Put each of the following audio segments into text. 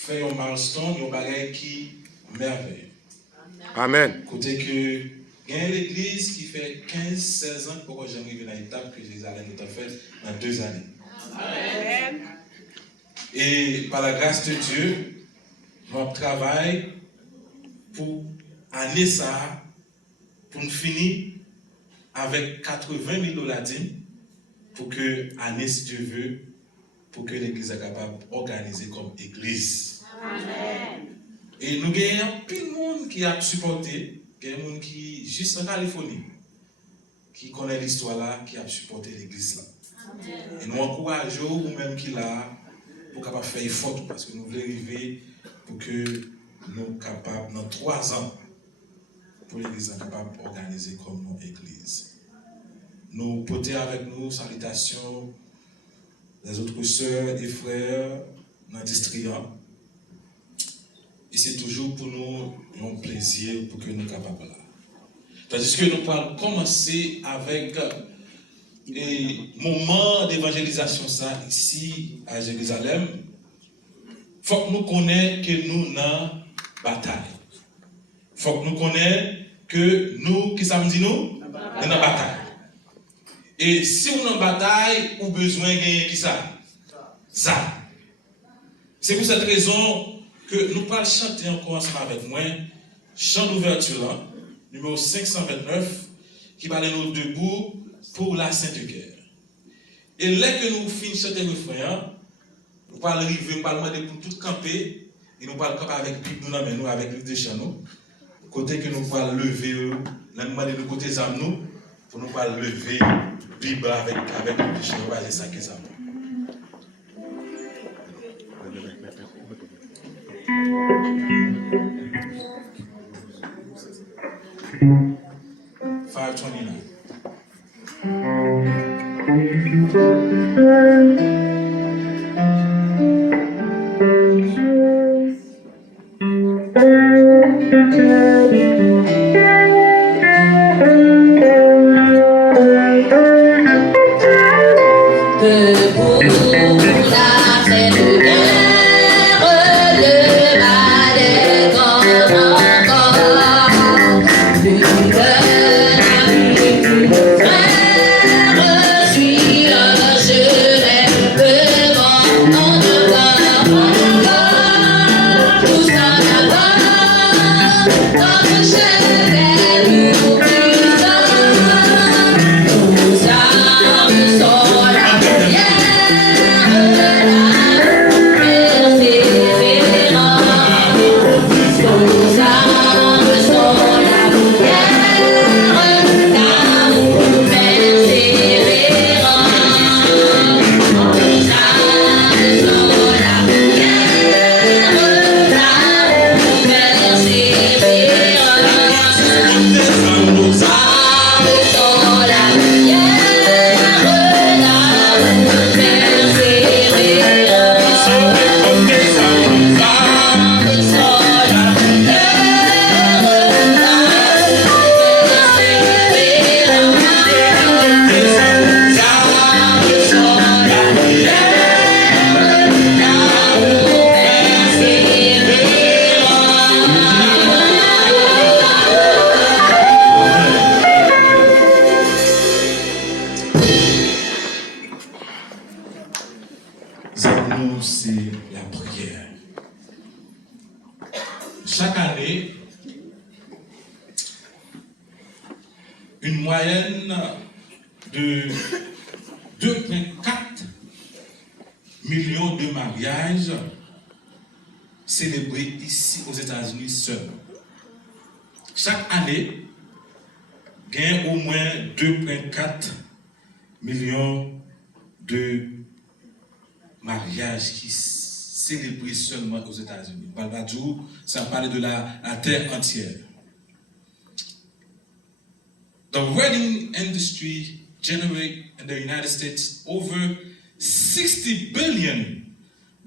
fait un milestone, un bagage qui merveille. Amen. Côté que il y a l'église qui fait 15-16 ans pour que j'arrive à l'étape que Jérusalem est en fait dans 2 années. Amen. Et par la grâce de Dieu, notre travail pour année ça, pour nous finir avec 80 000 dollars pour que, année si Dieu veut, pour que l'église soit capable d'organiser comme église. Amen. Et nous avons plus de monde qui a supporté, il y a des gens qui, juste en Californie, qui connaît l'histoire là, qui a supporté l'église là. Amen. Et nous encourageons, ou même qui là, pour capable faire effort, parce que nous voulons arriver pour que nous soyons capables, dans 3 ans, pour l'église soit capable d'organiser comme nos églises. Nous portons avec nous salutations des autres sœurs et frères dans le district. Et c'est toujours pour nous un plaisir pour que nous soyons capables là. Tandis que nous allons commencer avec un moment d'évangélisation ça ici à Jérusalem. Il faut que nous connaissions que nous sommes dans la bataille. Il faut que nous connaissions que nous, qui ça me dit nous? Nous sommes dans la bataille. Et si on est en bataille, on a besoin de gagner qui ça? Ça. C'est pour cette raison que nous allons chanter encore ensemble avec moi, chant d'ouverture, numéro 529, qui va aller nous debout pour la Sainte Guerre. Et là que nous finissons chanter le refrain, nous allons arriver, nous allons demander pour tout camper, et nous allons camper avec Bible, nous avec l'île de Chano, côté que nous allons lever, nous allons demander de côté des nous, pour nous allons lever Bible avec l'île de Chano, c'est ça qui ça. 529. Chaque année, une moyenne de 2,4 millions de mariages célébrés ici aux États-Unis seuls. Chaque année, il y a au moins 2,4 millions de mariages qui célébrés seulement aux États-Unis. Balbadou, ça parle de la terre entière. The wedding industry generates in the United States over $60 billion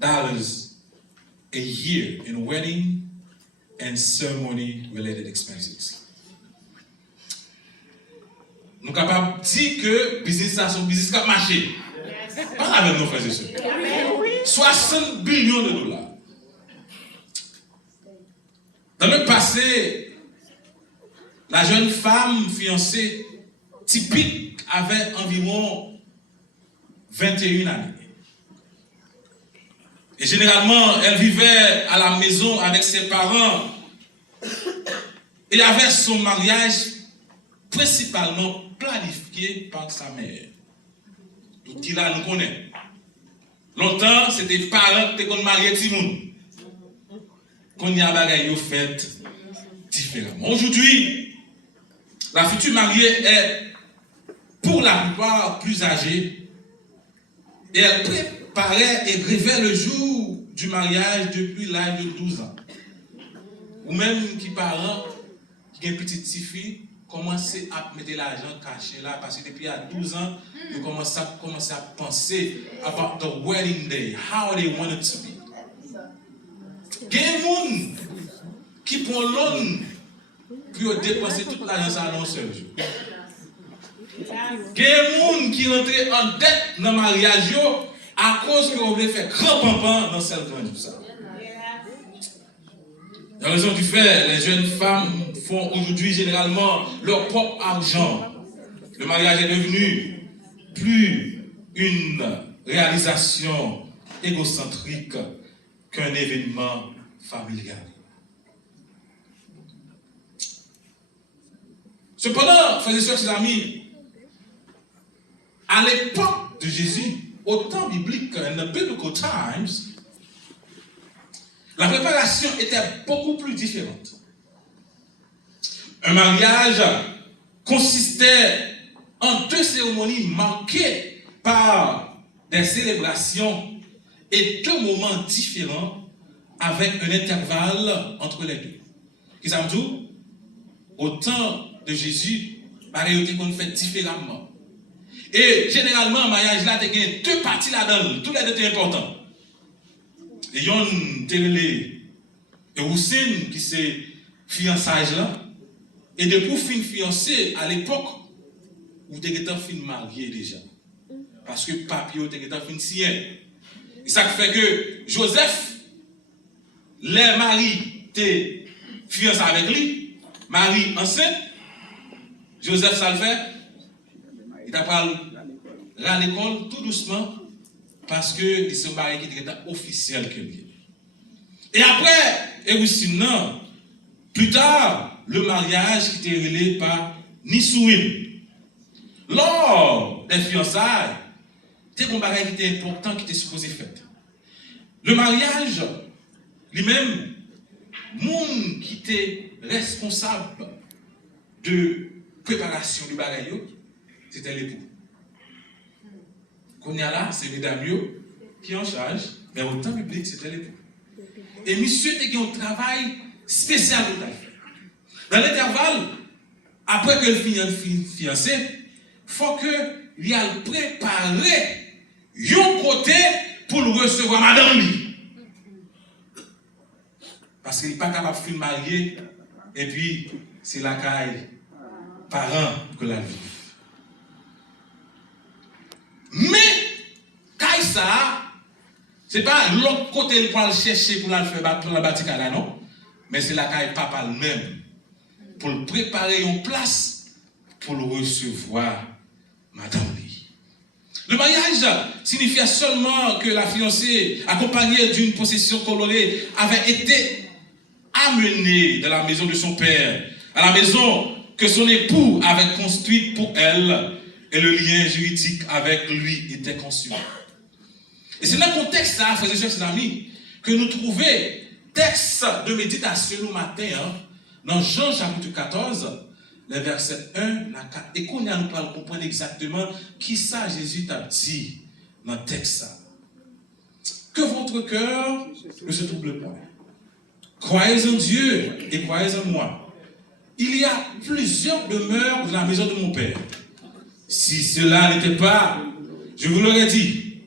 a year in wedding and ceremony-related expenses. Nous sommes capables de dire que le business a son business qui a marché. Pas avec nos frères et sœurs. 60 billions de dollars. Dans le passé, la jeune femme fiancée typique avait environ 21 années. Et généralement, elle vivait à la maison avec ses parents et avait son mariage principalement planifié par sa mère. Tout qui là nous connaît. Longtemps, c'était les parents qui ont marié tout le monde. Qu'on y a bagaille fait différemment. Aujourd'hui, la future mariée est pour la plupart plus âgée et elle préparait et rêvait le jour du mariage depuis l'âge de 12 ans. Ou même qui parents qui ont une petite fille commencer à mettre l'argent caché là parce que depuis à 12 ans, ils commencent à penser about the wedding day, how they want it to be. Il y a des gens qui prennent l'on pour dépenser toute l'argent dans un seul jour. Il y a des gens qui rentrent en dette dans le mariage à cause que vous voulez faire grand pampan dans cette grande jour. La raison du fait, les jeunes femmes font aujourd'hui généralement leur propre argent. Le mariage est devenu plus une réalisation égocentrique qu'un événement familial. Cependant, frères et sœurs, chers amis, à l'époque de Jésus, au temps biblique, in the biblical times, la préparation était beaucoup plus différente. Un mariage consistait en deux cérémonies marquées par des célébrations et deux moments différents avec un intervalle entre les deux. Qui ça me dit? Au temps de Jésus, mariage était fait différemment. Et généralement, le mariage là, il y a deux parties là-dedans, tous les deux étaient importants. Et il y a une télé, et Houssine qui c'est fiançage là, et depuis fin fiancé à l'époque, où tu étais fin marié déjà. Parce que papier était fin signé. Et ça fait que Joseph, les maris étaient fiancés avec lui, Marie enceinte, Joseph ça le fait, il t'a parlé à l'école tout doucement, parce que c'est un mari qui était officiel que lui. Et après, et aussi non, plus tard, le mariage qui était révélé par Nisouim. Lors des fiançailles, c'était un mariage qui était important, qui était supposé faire. Le mariage, lui-même, monde qui était responsable de préparation du mariage, c'était l'époux. Qu'on y a là, c'est mesdames qui en charge, mais au temps biblique, c'était l'époux. Et monsieur était un travail spécial pour faire. Dans l'intervalle, après que le fiancé, il faut qu'il y ait préparé un côté pour le recevoir madame lui. Parce qu'il n'est pas capable de se marier et puis c'est la caille parent que la vie. Mais, caille ça, ce n'est pas l'autre côté pour le chercher pour la faire pour la bâtir là, non. Mais c'est la caille papa lui-même pour le préparer en place pour le recevoir madame lui. Le mariage signifiait seulement que la fiancée, accompagnée d'une procession colorée, avait été amenée de la maison de son père, à la maison que son époux avait construite pour elle, et le lien juridique avec lui était conçu. Et c'est dans le contexte, ça, frères et sœurs, chers amis, que nous trouvons texte de méditation le matin, dans Jean chapitre 14, les versets 1 à 4. Et qu'on nous parle comprendre exactement qui ça Jésus t'a dit dans le texte. Que votre cœur ne se trouble point. Croyez en Dieu et croyez en moi. Il y a plusieurs demeures dans la maison de mon Père. Si cela n'était pas, je vous l'aurais dit.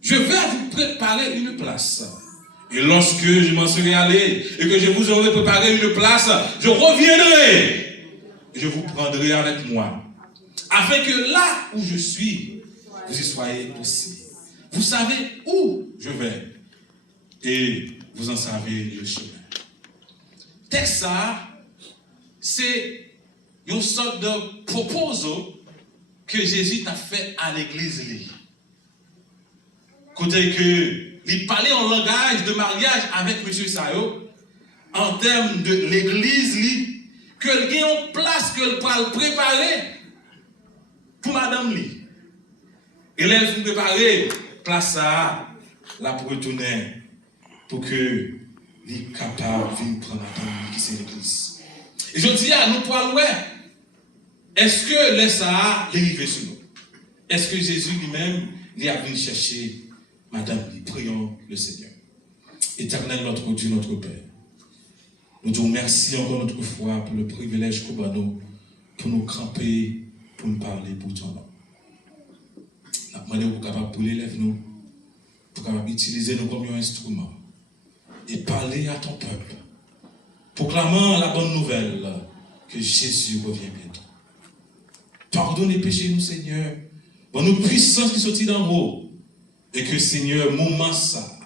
Je vais vous préparer une place. Et lorsque je m'en serai allé et que je vous aurai préparé une place, je reviendrai. Et je vous prendrai avec moi. Afin que là où je suis, vous y soyez aussi. Vous savez où je vais. Et vous en savez le chemin. texte ça, c'est une sorte de proposal que Jésus t'a fait à l'église. Côté que il parlait en langage de mariage avec M. Sayo, en termes de l'église, que il y a une place que le préparer pour madame li. Et là, il faut préparer place à la retourner pour que les capables viennent prendre madame qui c'est l'église. Et je dis à nous pour ouais, est-ce que les ça arrivé sur nous? Est-ce que Jésus lui-même il a venu chercher madame? Prions le Seigneur. Éternel notre Dieu, notre Père. Nous te remercions encore notre foi pour le privilège qu'on a nous pour nous camper, pour nous parler pour ton nom. Nous demandons pour capable pour l'élève nous, pour capable utiliser nous comme un instrument et parler à ton peuple, proclamant la bonne nouvelle que Jésus revient bientôt. Pardonne les péchés nous, Seigneur. Bon, nous puissance qui sortit d'en haut. Et que, Seigneur, moment ça,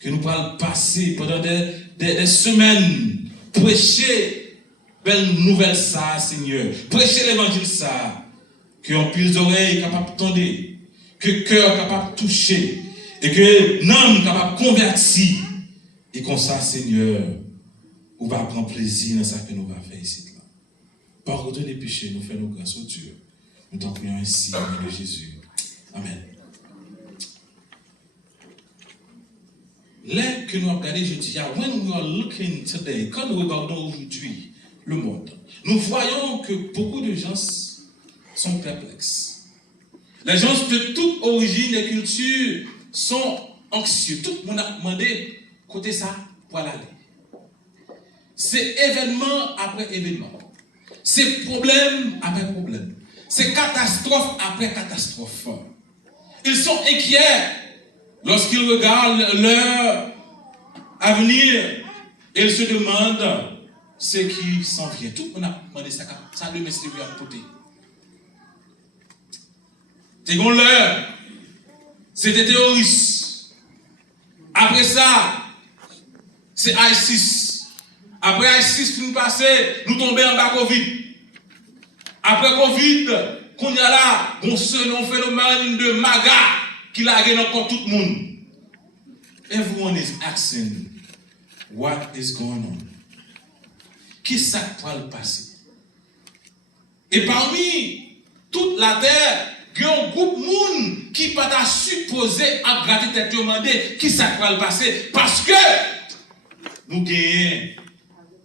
que nous pourrons passer pendant des semaines, prêcher belle nouvelle ça, Seigneur. Prêcher l'évangile ça. Que on pile d'oreilles capable d'entendre, que cœur capable de toucher, et que l'âme capable de convertir. Et comme ça, Seigneur, on va prendre plaisir dans ce que nous allons faire ici. Pardonne les péchés, nous faisons grâce au Dieu. Nous t'en prions ainsi, au nom de Jésus. Amen. Là que nous regardons, je dis, when we are looking today, quand nous regardons aujourd'hui le monde, nous voyons que beaucoup de gens sont perplexes. Les gens de toute origine et culture sont anxieux. Tout le monde a demandé, côté ça, pour aller. C'est événement après événement. C'est problème après problème. C'est catastrophe après catastrophe. Ils sont inquiets lorsqu'ils regardent leur avenir et ils se demandent ce qui s'en vient. Tout le monde a demandé ça. Ça le monsieur lui a côté. Seconde l'heure, c'était terroriste. Après ça, c'est ISIS. Après ISIS, nous passons, nous tombons en bas Covid. Après Covid, qu'on y a là, on se un phénomène de MAGA qui l'a gagné encore tout le monde. Everyone is asking, what is going on? Qui ça va le passer? Et parmi toute la terre, il y a un groupe de monde qui peut pas supposé à gratter tête demander qui ça va le passer parce que nous gagnons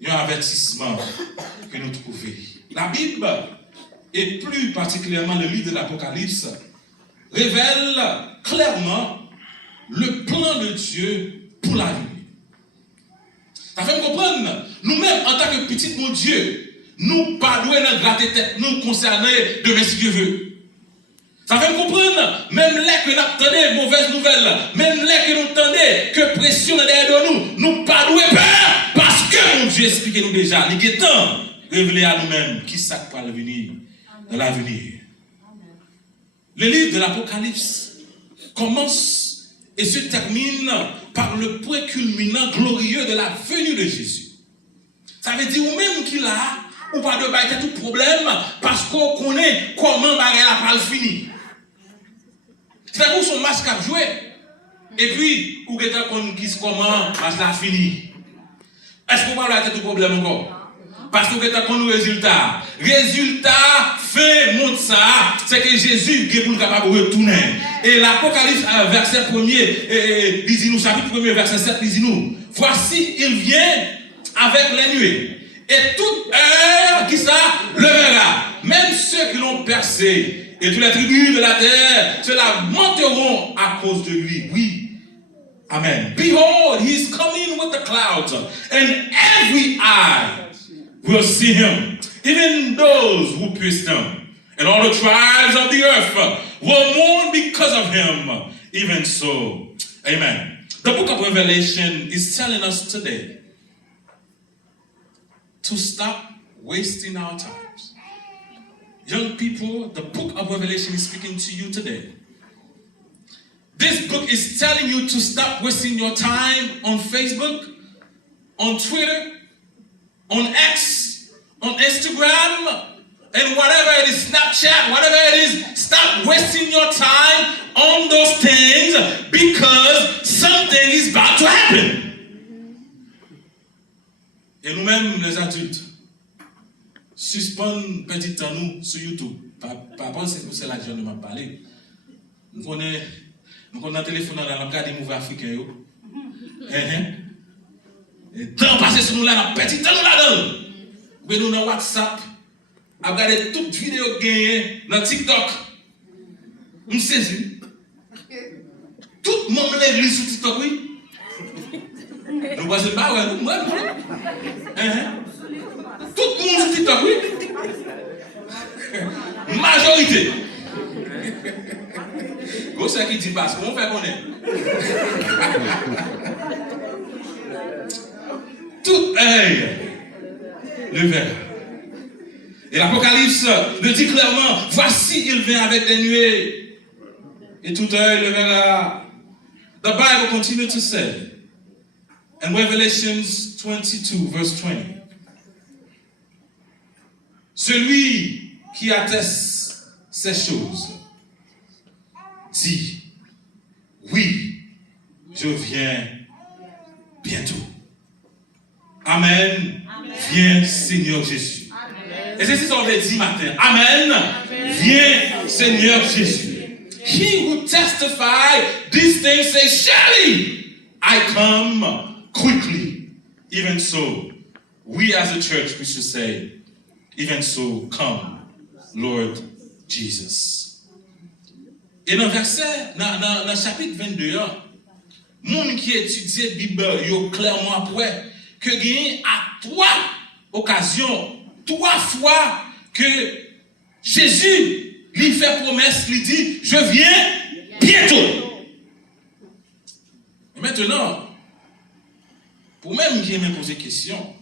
un avertissement que nous trouvons. La Bible, et plus particulièrement le livre de l'Apocalypse, révèle clairement le plan de Dieu pour la vie. Ça fait comprendre, nous-mêmes, en tant que petit mon Dieu, nous pas doués de gratter tête, nous concernés de ce Dieu veut. Ça fait comprendre, même là que nous attendons mauvaise nouvelle, même là que nous attendons que pression est derrière nous, nous pas doués peur, parce que mon Dieu explique nous déjà, il est temps de révéler à nous-mêmes qui ça va venir dans l'avenir. Le livre de l'Apocalypse commence et se termine par le point culminant glorieux de la venue de Jésus. Ça veut dire, ou même qu'il a, ou pas de bailler tout problème, parce qu'on connaît comment bailler la parle fini. C'est pour son masque à jouer. Et puis, ou que tu comment match la fini. Est-ce qu'on va avoir tout problème encore? Parce que tu as connu le résultat. Résultat, fait, montre ça, c'est que Jésus est pour capable de retourner. Et l'Apocalypse, verset 1er, lisez-nous, chapitre 1er, verset 7, lisez-nous. Voici, il vient avec les nuées. Et toute heure qui ça le verra. Même ceux qui l'ont percé, et toutes les tribus de la terre, ceux-là monteront à cause de lui. Oui. Amen. Behold, he is coming with the clouds, and every eye will see him, even those who pierced him. And all the tribes of the earth will mourn because of him. Even so. Amen. The book of Revelation is telling us today to stop wasting our times. Young people, the book of Revelation is speaking to you today. This book is telling you to stop wasting your time on Facebook, on Twitter, on X, on Instagram, and whatever it is, Snapchat, whatever it is, stop wasting your time on those things because something is about to happen. Et nous-mêmes, les adultes, suspendons petit temps nous sur YouTube. Par c'est pour cela que je m'a parlé. Nous connaissons un téléphone dans la garde des mouvements africains. Et temps passé sur nous là, petit temps nous là-dedans. Mais nous dans WhatsApp, à regarder toutes les vidéos gagnées dans TikTok. Nous saisissons. Tout le monde lève sur TikTok, oui. Nous voyons pas, ouais, nous, tout le monde sur TikTok, oui. Majorité. C'est qui dit parce qu'on fait connaître. Tout le verre. Et l'Apocalypse le dit clairement, voici il vient avec des nuées. Et tout œil le verra. The Bible continues to say, in Revelations 22, verse 20, celui qui atteste ces choses dit, oui, je viens bientôt. Amen. Amen. Viens, Seigneur Jésus. Amen. Et c'est ce qu'on veut dire matin. Amen. Amen. Viens, Seigneur Jésus. He who testify these things say, surely I come quickly. Even so, we as a church, we should say, even so, come, Lord Jesus. Et dans le verset, dans le chapitre 22, monde qui étudie la Bible, il clairement après que gagne à 3 occasions, 3 fois que Jésus lui fait promesse, lui dit, je viens bientôt. Et maintenant, pour même qui aime poser question,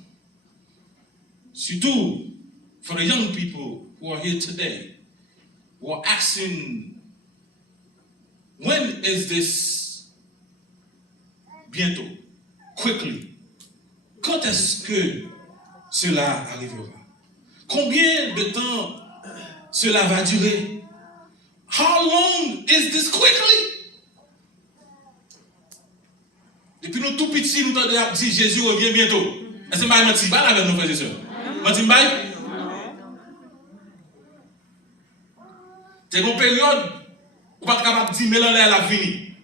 surtout for the young people who are here today, who are asking, when is this bientôt? Quickly. Quand est-ce que cela arrivera? Combien de temps cela va durer? How long is this quickly? Depuis nous tout petits, nous avons dit Jésus revient bientôt. Est-ce que je ne suis pas avec nos frères et sœurs? Je ne c'est une période où on n'est pas capable de dire mais là, elle a fini.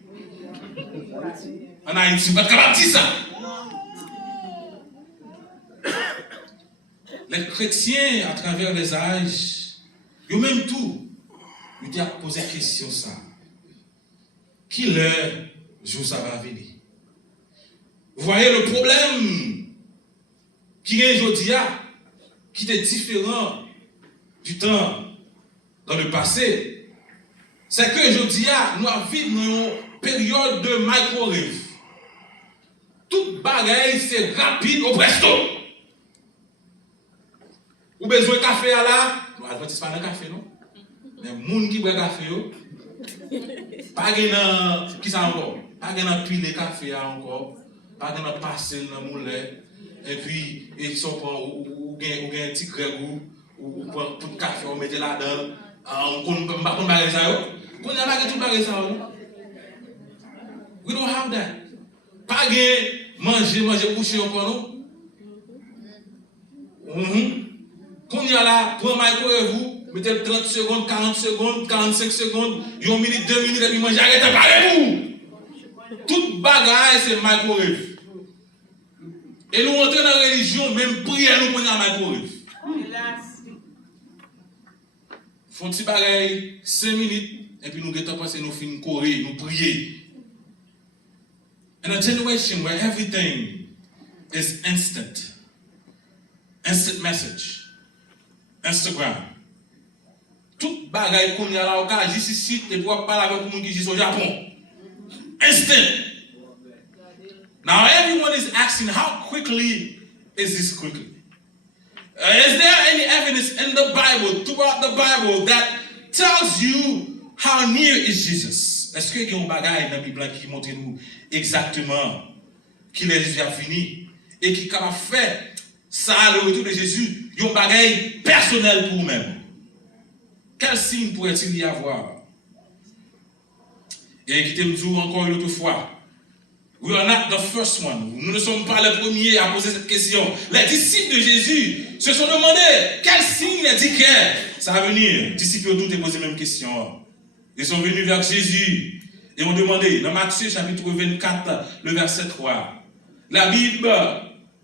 En Haïti, on n'est pas capable de dire ça. Les chrétiens, à travers les âges, ils ont même tout, ils ont posé la question ça. Qui le jour ça va venir? Vous voyez le problème qui est aujourd'hui, qui est différent du temps dans le passé, c'est que aujourd'hui, nous vivons dans une période de microwave. Tout bagaille, c'est rapide au presto. Ou besoin de café là, nous n'avons pas de café, non? Mais les gens qui boivent café, pas de qui ça encore, pas de pile de café encore, pas de passer dans le moulin, et puis ils sont ou un petit grégou, ou pour le café, on met là-dedans, on ne peut pas faire ça. On n'a pas tout faire ça. We don't have that. Pas de manger, coucher encore, non? Quand il y a là, pour microwave, mettez 30 secondes, 40 secondes, 45 secondes, 1 minute, 2 minutes, et puis manger, arrêtez, parlez-vous! Toute bagaille, c'est microwave. Et nous entrons dans la religion, même prière, nous prenons la microwave. Font petit bagaille, 5 minutes, et puis nous guettons passer, nous finissons courir, nous prier. In a generation where everything is instant message, Instagram. Tout bagaille qu'on y a là au cas, juste ici, et pour parler avec les gens qui sont au Japon. Instant. Now everyone is asking, how quickly is this quickly? Is there any evidence in the Bible, throughout the Bible, that tells you how near is Jesus? Est-ce qu'il y a un bagaille dans la Bible qui montre nous exactement qu'il est déjà fini et qui est capable de faire ça, le retour de Jésus, il y a un bagage personnel pour vous-même. Quel signe pourrait-il y avoir? Et écoutez-moi encore une autre fois. We are not the first one. Nous ne sommes pas les premiers à poser cette question. Les disciples de Jésus se sont demandé quel signe indiquait ça va venir. Les disciples ont tous posé la même question. Ils sont venus vers Jésus et ont demandé, dans Matthieu chapitre 24, le verset 3, la Bible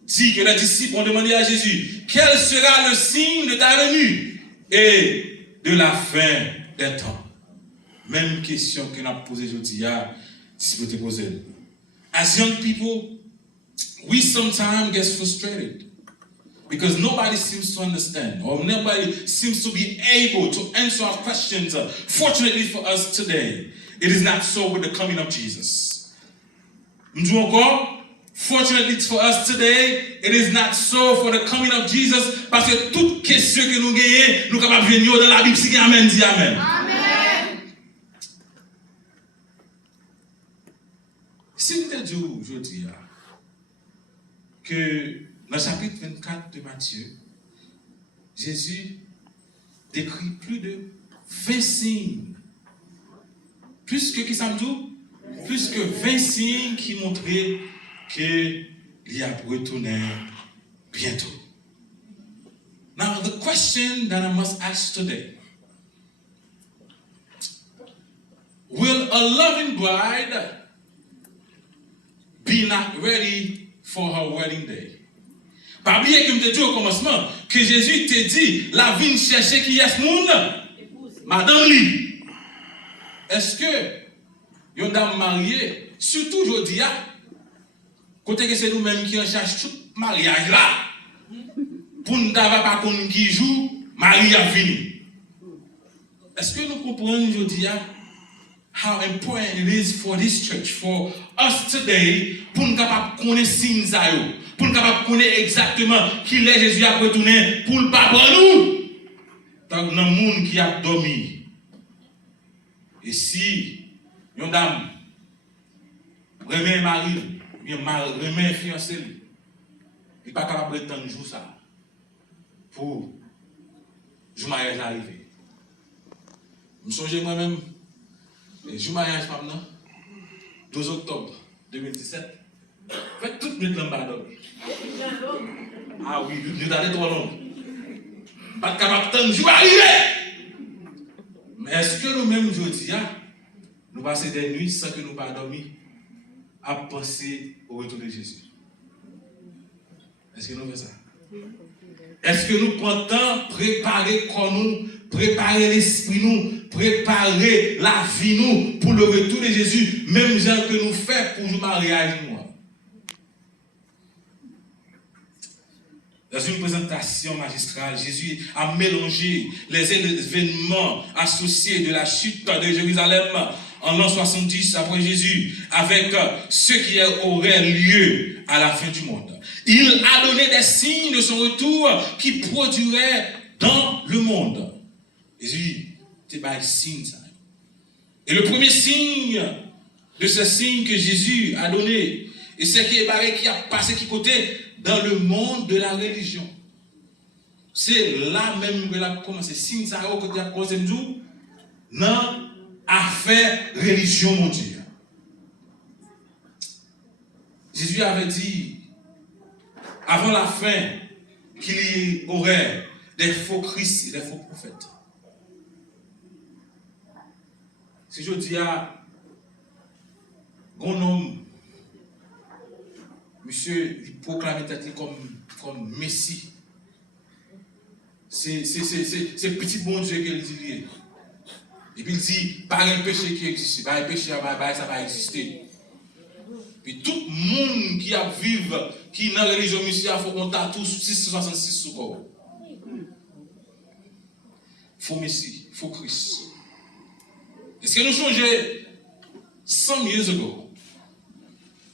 dit que les disciples ont demandé à Jésus, quel sera le signe de ta venue et de la fin des temps? Même question que nous avons posée aujourd'hui, les disciples ont posé. As young people, we sometimes get frustrated because nobody seems to understand or nobody seems to be able to answer our questions. Fortunately for us today, it is not so with the coming of Jesus. Fortunately for us today, it is not so for the coming of Jesus, parce que toute question que nous gagnons, nous sommes capables de venir dans la Bible, si amen, dit amen. Amen. Si vous dit aujourd'hui que dans le chapitre 24 de Matthieu, Jésus décrit plus de 20 signes. Plus que qui ça me dit? Plus que 20 signes qui montraient qu'il y a retourné bientôt. Now, the question that I must ask today: will a loving bride be not ready for her wedding day? Pas oublier que je te dis au commencement que Jésus te dit la vie chercher qui est ce monde, madame li. Est-ce que une dame mariée, surtout aujourd'hui, côté que c'est nous-mêmes qui en cherche tout mariage là, pour ne pas qu'on qui joue, mariage fini. Est-ce que nous comprenons aujourd'hui how important it is for this church, for us today, pour nous capables de connaître signes ça yo, pour nous capables de connaître exactement qui est Jésus a retourné pour le pas pour nous, dans le monde qui a dormi. Et si une dame remet mari, bien remet fiancé, il n'est pas capable de prétendre jour ça pour le mariage arriver. Je me songe moi-même. Le jour mariage femme, 12 octobre 2017. Faites tout le temps bas. Ah oui, nous allons trop long. Pas capable de jour arriver. Mais est-ce que nous-mêmes aujourd'hui, nous passons des nuits sans que nous pas dormir à penser au retour de Jésus? Est-ce que nous faisons ça? Est-ce que nous prenons temps préparer comme nous, préparer l'esprit nous, préparer la vie nous pour le retour de Jésus, même genre que nous faisons pour le mariage nous? Dans une présentation magistrale, Jésus a mélangé les événements associés de la chute de Jérusalem en l'an 70 après Jésus avec ce qui aurait lieu à la fin du monde. Il a donné des signes de son retour qui produiraient dans le monde. Jésus, c'est pas signe ça. Et le premier signe de ce signe que Jésus a donné, et c'est qui a passé qui côté dans le monde de la religion. C'est là même que la commencé signe ça que tu as commencé dans affaire religion mondiale. Jésus avait dit avant la fin qu'il y aurait des faux Christ et des faux prophètes. Si je dis à un homme, monsieur, il proclame comme Messie. C'est petit bon Dieu qu'il dit. Et puis il dit, pas un péché qui existe, pas un péché, ça va exister. Puis tout le monde qui a vivre, qui est dans la religion musulmane, il faut qu'on tatoue 666 sous corps. Faux Messie, faux Christ. Est-ce que nous changeons 100 years ago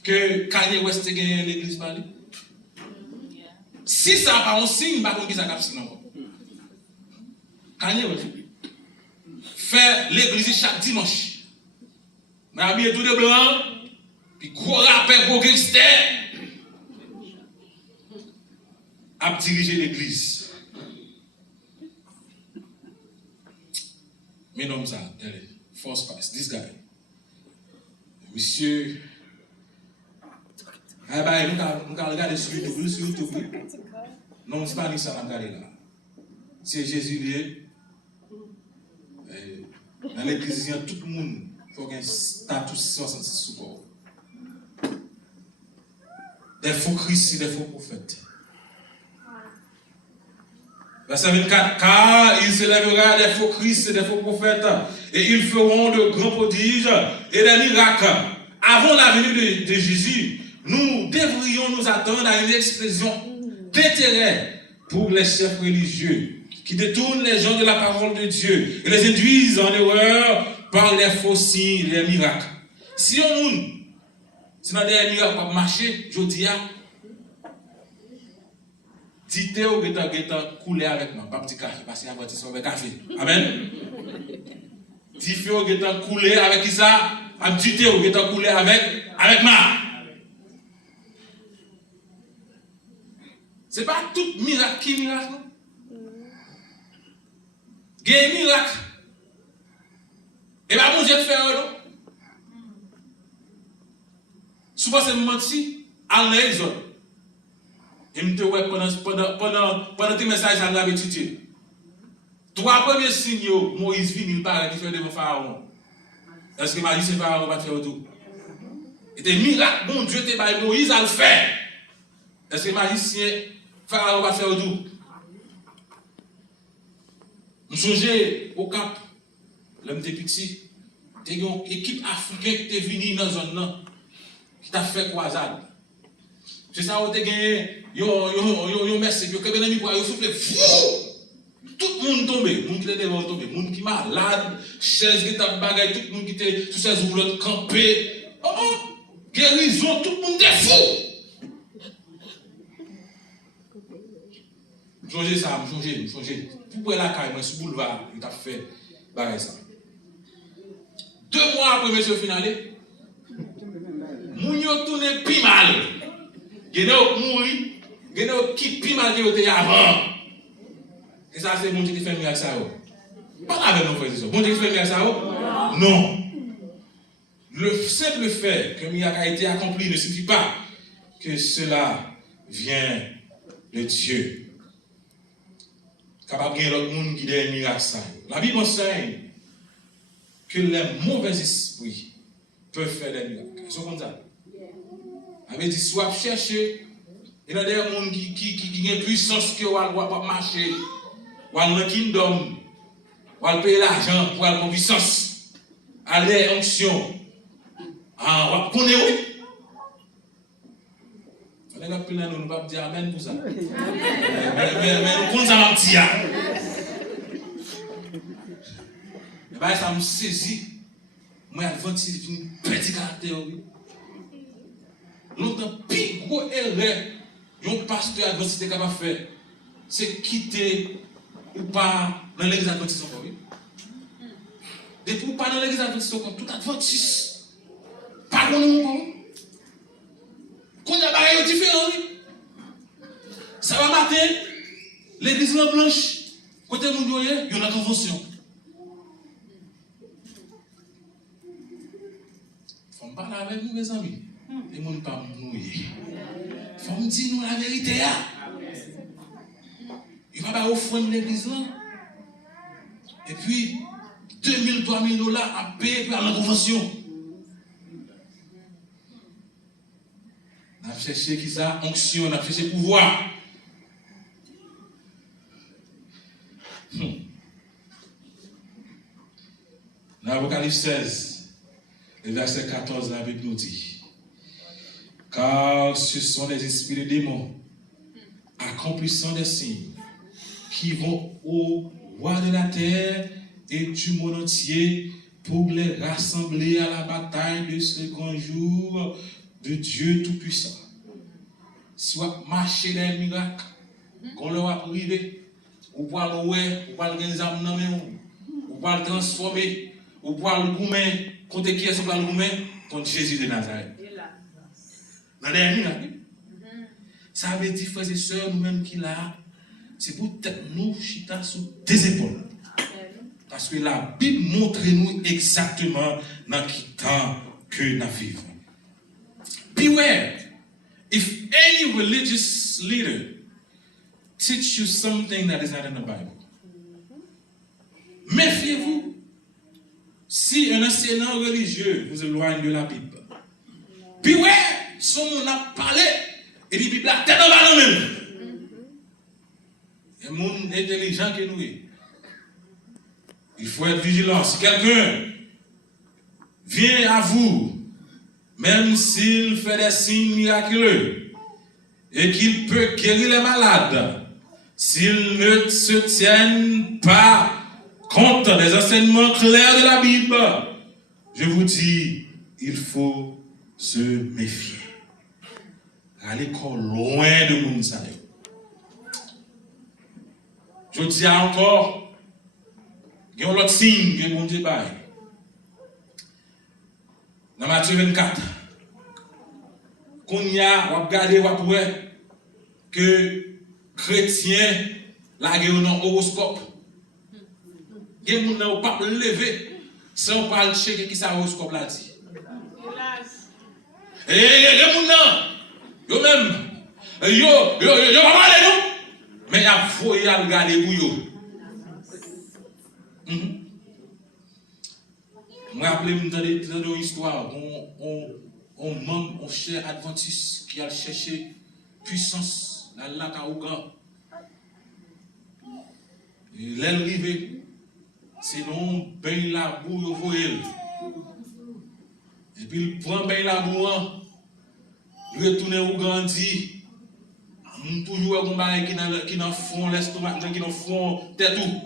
que Kanye West a gagné l'église Mali? Si ça n'a pas un signe, pas qu'on ça capte encore. Kanye West fait l'église chaque dimanche. Mais habillé tout de blanc, puis gros rappel, gros gangster. a dirigé l'église. Mais non, ça, force pass, this guy. Monsieur, nous allons regarder sur YouTube. Non, c'est pas ça, on regarde là. C'est Jésus lié. Dans l'église, tout le monde faut qu'il y ait un statut 66 sous corps. Des faux Christ et des faux prophètes. Verset 24, car il s'élèvera des faux Christ et des faux prophètes, et ils feront de grands prodiges et des miracles. Avant la venue de Jésus, nous devrions nous attendre à une explosion d'intérêt pour les chefs religieux qui détournent les gens de la parole de Dieu et les induisent en erreur par les faux signes et les miracles. Si on a des miracles pour marcher, je dis, dites au guetta couler avec moi, pas petit café, parce qu'il y a un petit sauvé café. Amen. Dites au guetta couler avec qui ça? Dites au guetta couler avec moi. C'est pas tout miracle qui est miracle, non? Il y a un miracle. Et bien, bon Dieu de faire, non? Souvent, c'est le moment ci, à l'exode. Et je me dis, pendant tes messages, à la étudié. 3 premiers signes, Moïse vit, il parle, qui fait devant Pharaon. Est-ce que Marie, c'est Pharaon, va te faire tout? Et des miracles, bon Dieu, t'es par Moïse à le faire. Est-ce que magicien, Pharaon va faire tout? Nous songeons au Cap, l'homme de Pixi, t'es une équipe africaine qui est venue dans la zone, qui t'a fait croisade. C'est ça où t'es gagné, yo merci, yo kebe nami yo souffle, tout le monde tombé, monde qui est devant tombé, monde qui est malade, chaise qui t'a bagaille, tout le monde qui était sous ses roulottes campé, guérison, tout le monde est fou. Changez ça, changez. Pour la caille, moi, sur le boulevard, il t'a fait bagaille ça. 2 mois après, monsieur finalé, moun yo tourné pi mal. Gene ou mouri, gene ou qui pi mal que était avant. Et ça, c'est mon Dieu qui fait mieux ça. Pas avec nos frères et sœurs. Mon Dieu qui fait mieux ça. Non. Le simple fait que miracle a été accompli ne signifie pas que cela vient de Dieu. Capable de gagner l'autre monde qui est miracle ça. La Bible enseigne que les mauvais esprits peuvent faire des miracles. C'est comme ça. Elle veut dire, soit chercher, il y a des gens qui ont puissance qui vont marcher, ou dans le kingdom, ou payer l'argent pour avoir puissance, aller en onction. On connaît oui. On est là, nous ne pouvons pas dire amen pour ça. Mais nous connaissons ça, petit. Et bien, ça me saisit. Moi, Adventiste, une petite caractère. L'autre plus gros erreur qu'un pasteur Adventiste est capable de faire, c'est quitter ou pas dans l'église Adventiste encore. Depuis ou pas dans l'église Adventiste encore, tout Adventiste. Pas de nous. Qu'on a des choses différentes. Ça va matin, l'église blanche, côté mon il y a une convention. Il faut me parler avec nous, mes amis. Et mon pas mouiller. Il faut me dire nous la vérité. Il va pas offrir l'église là. Et puis, 2000, 3000 $ à payer pour la convention. On a cherché qui ça? Onction, on a cherché pouvoir. Dans l'Apocalypse 16, le verset 14, la Bible nous dit: car ce sont les esprits de démons, accomplissant des signes, qui vont au roi de la terre et du monde entier pour les rassembler à la bataille de ce grand jour de Dieu Tout-Puissant. Si vous marchez dans les miracles, qu'on leur a privé, ou pour le ouais, ou pour le gagner, ou pour le transformer, ou pour le goumer, contre qui est-ce que le goumer? Contre Jésus de Nazareth. Dans les miracles. Ça veut dire, frères et sœurs, nous-mêmes qui là, c'est pour peut-être nous chita sous des épaules. Parce que la Bible montre nous exactement dans quel temps que nous vivons. Beware, if any religious leader teach you something that is not in the Bible. Méfiez-vous si un enseignant religieux vous éloigne de la Bible. Beware, si on a parlé, et la Bible a tête dans la même. Et monde intelligent que nous est. Il faut être vigilant. Si quelqu'un vient à vous, même s'il fait des signes miraculeux, et qu'il peut guérir les malades, s'il ne se tiennent pas compte des enseignements clairs de la Bible, je vous dis, il faut se méfier. Allez loin de mon salaire. Je dis encore, il y a un autre signe que mon Dieu baille. Dans Matthieu 24, qu'on y a, on va regarder, on va voir que chrétiens, la guerre dans horoscope. Il y a des gens qui ne pas lever sans pas checker qui ça horoscope là dit. Et il y a des gens qui même, yo va parler non, mais il y a foyer à regarder pour yo. Je me rappelle dans une histoire, on membre, on cher adventiste qui a cherché puissance dans le lac à Ougan. L'aile rivée, sinon, ben la boue, il faut elle. Et puis il prend ben la boue, il retourne au grandi. Toujours un combat qui n'en font l'estomac, qui n'en font tête tout.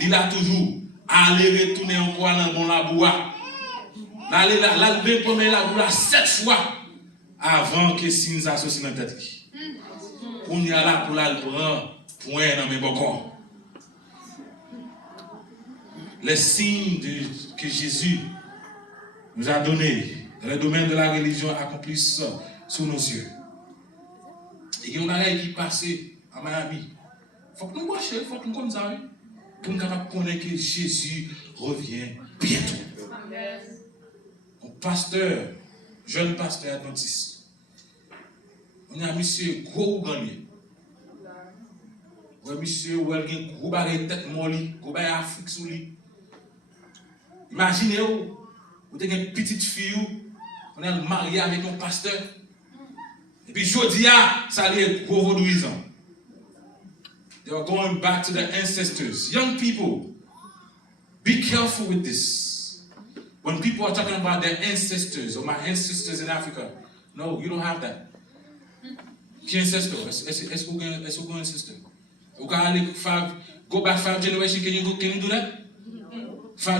Il a toujours aller retourner encore dans la boue. Là, il prend la boue 7 fois avant que signe s'associe dans la tête. On y a là pour la prendre point dans mes bocons. Les signes que Jésus nous a donnés dans le domaine de la religion accomplissent sous nos yeux. Et il y a un bagage qui passe à Miami. Il faut que nous marchions, il faut que nous connaissions ça, pour nous connaître que Jésus revient bientôt. Un pasteur, jeune pasteur adventiste, on a monsieur gros gagné. Ouais, monsieur, où elle a un gros barré tête molli, gros barré Afrique sous lui. Imaginez vous avez une petite fille, on est marié avec un pasteur. Et puis, jeudi, ça est gros vaudouisant. They are going back to their ancestors. Young people, be careful with this. When people are talking about their ancestors or my ancestors in Africa, no, you don't have that. Qui ancestor? Est-ce que vous avez un ancestor? Go back 5 generations, can you do that?